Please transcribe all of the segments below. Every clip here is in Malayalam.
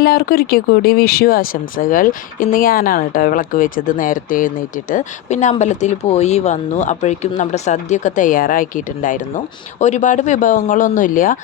എല്ലാവർക്കും ഒരിക്കൽ കൂടി വിഷു ആശംസകൾ. ഇന്ന് ഞാനാണ് കേട്ടോ വിളക്ക് വെച്ചത് നേരത്തെ എഴുന്നേറ്റിട്ട്. പിന്നെ അമ്പലത്തിൽ പോയി വന്നു. അപ്പോഴേക്കും നമ്മുടെ സദ്യയൊക്കെ തയ്യാറാക്കിയിട്ടുണ്ടായിരുന്നു. ഒരുപാട് വിഭവങ്ങളൊന്നുമില്ല,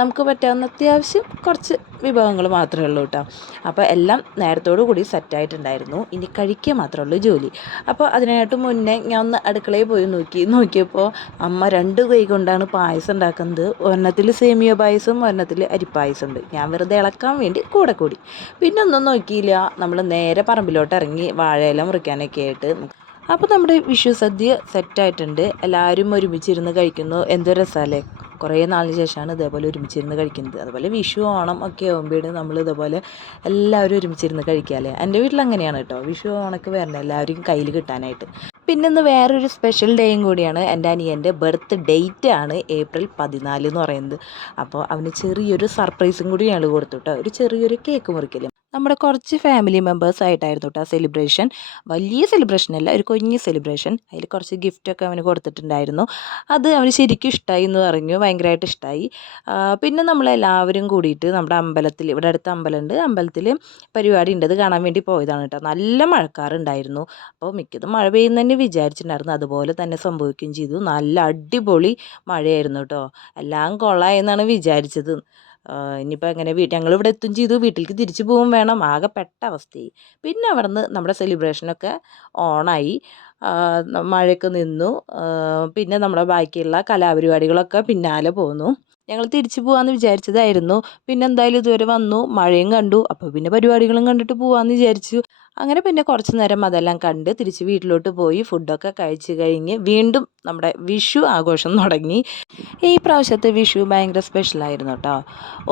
നമുക്ക് പറ്റാവുന്ന അത്യാവശ്യം കുറച്ച് വിഭവങ്ങൾ മാത്രമേ ഉള്ളൂ കേട്ടോ. അപ്പോൾ എല്ലാം നേരത്തോടു കൂടി സെറ്റായിട്ടുണ്ടായിരുന്നു. ഇനി കഴിക്കുക മാത്രമേ ഉള്ളൂ ജോലി. അപ്പോൾ അതിനായിട്ട് മുന്നേ ഞാൻ ഒന്ന് അടുക്കളയിൽ പോയി നോക്കിയപ്പോൾ അമ്മ 2 കൈ കൊണ്ടാണ് പായസം ഉണ്ടാക്കുന്നത്. ഒരെണ്ണത്തിൽ സേമിയ പായസം, ഒരെണ്ണത്തിൽ അരിപ്പായസം ഉണ്ട്. ഞാൻ വെറുതെ ഇളക്കാൻ വേണ്ടി കൂടി. പിന്നെ ഒന്നും നോക്കിയില്ല, നമ്മൾ നേരെ പറമ്പിലോട്ട് ഇറങ്ങി വാഴയില മുറിക്കാനൊക്കെ ആയിട്ട്. അപ്പോൾ നമ്മുടെ വിഷു സദ്യ സെറ്റായിട്ടുണ്ട്. എല്ലാവരും ഒരുമിച്ചിരുന്ന് കഴിക്കുന്നു. എന്തൊരു രസമല്ലേ! കുറേ നാളിന് ശേഷമാണ് ഇതേപോലെ ഒരുമിച്ചിരുന്ന് കഴിക്കുന്നത്. അതുപോലെ വിഷു ഓണം ഒക്കെ ആകുമ്പോഴാണ് നമ്മൾ ഇതേപോലെ എല്ലാവരും ഒരുമിച്ചിരുന്ന് കഴിക്കാമല്ലേ. എൻ്റെ വീട്ടിൽ അങ്ങനെയാണ് കേട്ടോ. വിഷു ഓണമൊക്കെ വരണം എല്ലാവരും കയ്യിൽ കിട്ടാനായിട്ട്. പിന്നെ ഇന്ന് വേറൊരു സ്പെഷ്യൽ ഡേയും കൂടിയാണ്. എൻ്റെ അനിയൻ്റെ ബർത്ത് ഡേറ്റ് ആണ് ഏപ്രിൽ 14 എന്ന് പറയുന്നത്. അപ്പോൾ അവന് ചെറിയൊരു സർപ്രൈസും കൂടി ഞങ്ങൾ കൊടുത്തു കേട്ടോ. ഒരു ചെറിയൊരു കേക്ക് മുറിക്കലും. നമ്മുടെ കുറച്ച് ഫാമിലി മെമ്പേഴ്സ് ആയിട്ടായിരുന്നു കേട്ടോ സെലിബ്രേഷൻ. വലിയ സെലിബ്രേഷൻ അല്ല, ഒരു കുഞ്ഞ് സെലിബ്രേഷൻ. അതിൽ കുറച്ച് ഗിഫ്റ്റൊക്കെ അവന് കൊടുത്തിട്ടുണ്ടായിരുന്നു. അത് അവന് ശരിക്കും ഇഷ്ടമായി എന്ന് പറഞ്ഞു, ഭയങ്കരമായിട്ട് ഇഷ്ടമായി. പിന്നെ നമ്മളെല്ലാവരും കൂടിയിട്ട് നമ്മുടെ അമ്പലത്തിൽ, ഇവിടെ അടുത്ത അമ്പലമുണ്ട്, അമ്പലത്തിൽ പരിപാടി ഉണ്ട്, അത് കാണാൻ വേണ്ടി പോയതാണ് കേട്ടോ. നല്ല മഴക്കാറുണ്ടായിരുന്നു. അപ്പോൾ മിക്കതും മഴ പെയ്യുന്ന തന്നെ വിചാരിച്ചിട്ടുണ്ടായിരുന്നു. അതുപോലെ തന്നെ സംഭവിക്കുകയും ചെയ്തു. നല്ല അടിപൊളി മഴയായിരുന്നു കേട്ടോ. എല്ലാം കൊള്ളായെന്നാണ് വിചാരിച്ചത്. ഇനിയിപ്പോൾ എങ്ങനെ ഞങ്ങളിവിടെ എത്തും ചെയ്തു, വീട്ടിലേക്ക് തിരിച്ചു പോകും വേണം. ആകെ പെട്ട അവസ്ഥയായി. പിന്നെ അവിടെ നിന്ന് നമ്മുടെ സെലിബ്രേഷനൊക്കെ ഓണായി. മഴയൊക്കെ നിന്നു. പിന്നെ നമ്മുടെ ബാക്കിയുള്ള കലാപരിപാടികളൊക്കെ പിന്നാലെ പോന്നു. ഞങ്ങൾ തിരിച്ചു പോകാമെന്ന് വിചാരിച്ചതായിരുന്നു. പിന്നെ എന്തായാലും ഇതുവരെ വന്നു, മഴയും കണ്ടു. അപ്പോൾ പിന്നെ പരിപാടികളും കണ്ടിട്ട് പോകാമെന്ന് വിചാരിച്ചു. അങ്ങനെ പിന്നെ കുറച്ച് നേരം അതെല്ലാം കണ്ട് തിരിച്ച് വീട്ടിലോട്ട് പോയി ഫുഡൊക്കെ കഴിച്ച് കഴിഞ്ഞ് വീണ്ടും നമ്മുടെ വിഷു ആഘോഷം തുടങ്ങി. ഈ പ്രാവശ്യത്തെ വിഷു ഭയങ്കര സ്പെഷ്യലായിരുന്നു കേട്ടോ.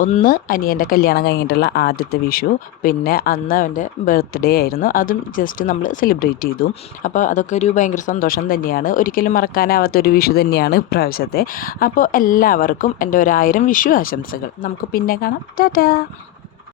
ഒന്ന് അനിയൻ്റെ കല്യാണം കഴിഞ്ഞിട്ടുള്ള ആദ്യത്തെ വിഷു, പിന്നെ അന്ന് അവൻ്റെ ബർത്ത്ഡേ ആയിരുന്നു. അതും ജസ്റ്റ് നമ്മൾ സെലിബ്രേറ്റ് ചെയ്തു. അപ്പോൾ അതൊക്കെ ഒരു ഭയങ്കര സന്തോഷം തന്നെയാണ്. ഒരിക്കലും മറക്കാനാവാത്തൊരു വിഷു തന്നെയാണ് ഇപ്രാവശ്യത്തെ. അപ്പോൾ എല്ലാവർക്കും എൻ്റെ 1000 വിഷു ആശംസകൾ. നമുക്ക് പിന്നെ കാണാം. ടാറ്റാ.